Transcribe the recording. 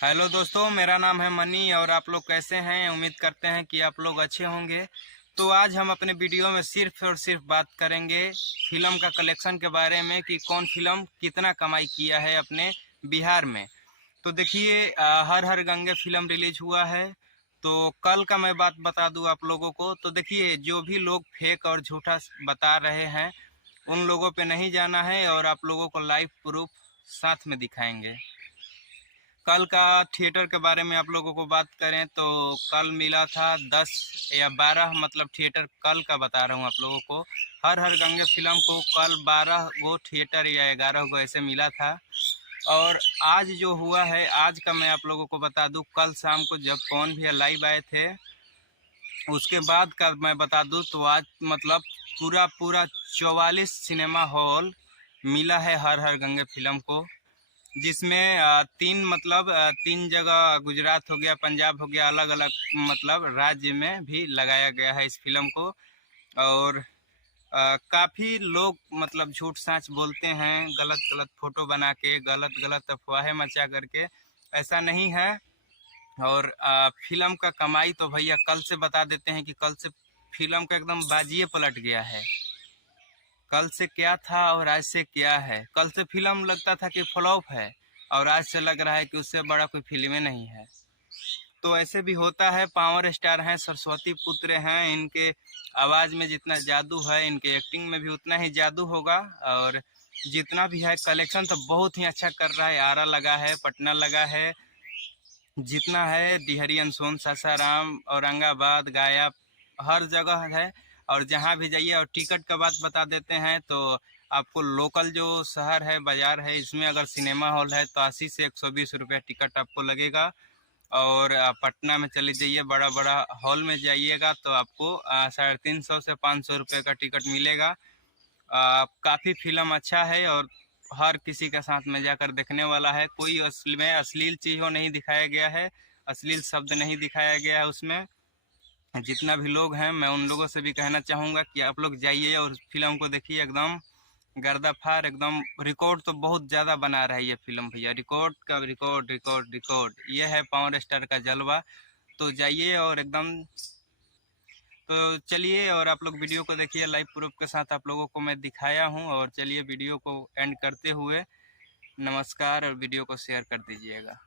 Hello दोस्तों, मेरा नाम है मनी और आप लोग कैसे हैं। उम्मीद करते हैं कि आप लोग अच्छे होंगे। तो आज हम अपने वीडियो में सिर्फ और सिर्फ बात करेंगे फिल्म का कलेक्शन के बारे में कि कौन फिल्म कितना कमाई किया है अपने बिहार में। तो देखिए, हर हर गंगे फिल्म रिलीज हुआ है। तो कल का मैं बात बता दूं आप लोगों को। तो देखिए, जो भी लोग फेक और झूठा बता रहे हैं उन लोगों पे नहीं जाना है और आप लोगों को लाइव प्रूफ साथ में दिखाएंगे। कल का थिएटर के बारे में आप लोगों को बात करें तो कल मिला था 10 या 12, मतलब थिएटर कल का बता रहा हूँ आप लोगों को। हर हर गंगे फिल्म को कल 12 गो थिएटर या 11 गो ऐसे मिला था। और आज जो हुआ है, आज का मैं आप लोगों को बता दूं। कल शाम को जब पवन भैया लाइव आए थे उसके बाद का मैं बता दूं तो आज मतलब पूरा पूरा 44 सिनेमा हॉल मिला है हर हर गंगे फिल्म को। जिसमें तीन मतलब तीन जगह गुजरात हो गया, पंजाब हो गया, अलग अलग मतलब राज्य में भी लगाया गया है इस फिल्म को। और काफ़ी लोग मतलब झूठ साच बोलते हैं, गलत गलत फोटो बना के, गलत गलत अफवाहें मचा करके। ऐसा नहीं है। और फिल्म का कमाई तो भैया कल से बता देते हैं कि कल से फिल्म का एकदम बाजिए पलट गया है। कल से क्या था और आज से क्या है। कल से फिल्म लगता था कि फ्लॉप है और आज से लग रहा है कि उससे बड़ा कोई फिल्म ही नहीं है। तो ऐसे भी होता है। पावर स्टार हैं, सरस्वती पुत्र हैं, इनके आवाज़ में जितना जादू है इनके एक्टिंग में भी उतना ही जादू होगा। और जितना भी है कलेक्शन तो बहुत ही अच्छा कर रहा है। आरा लगा है, पटना लगा है, जितना है डिहरी, अनसोन, सासाराम, औरंगाबाद, गया, हर जगह है। और जहाँ भी जाइए, और टिकट का बात बता देते हैं तो आपको लोकल जो शहर है, बाजार है, इसमें अगर सिनेमा हॉल है तो 80 से 120 रुपये टिकट आपको लगेगा। और पटना में चले जाइए, बड़ा बड़ा हॉल में जाइएगा तो आपको 350 से 500 रुपये का टिकट मिलेगा। काफ़ी फिल्म अच्छा है और हर किसी के साथ में जाकर देखने वाला है। कोई असली में अश्लील चीज़ों नहीं दिखाया गया है, अश्लील शब्द नहीं दिखाया गया है उसमें। जितना भी लोग हैं मैं उन लोगों से भी कहना चाहूँगा कि आप लोग जाइए और फिल्म को देखिए। एकदम गर्दाफार, एकदम रिकॉर्ड तो बहुत ज़्यादा बना रहा है ये फिल्म भैया। रिकॉर्ड का रिकॉर्ड रिकॉर्ड रिकॉर्ड, ये है पावर स्टार का जलवा। तो जाइए और एकदम। तो चलिए, और आप लोग वीडियो को देखिए, लाइव प्रूफ के साथ आप लोगों को मैं दिखाया हूँ। और चलिए वीडियो को एंड करते हुए नमस्कार, और वीडियो को शेयर कर दीजिएगा।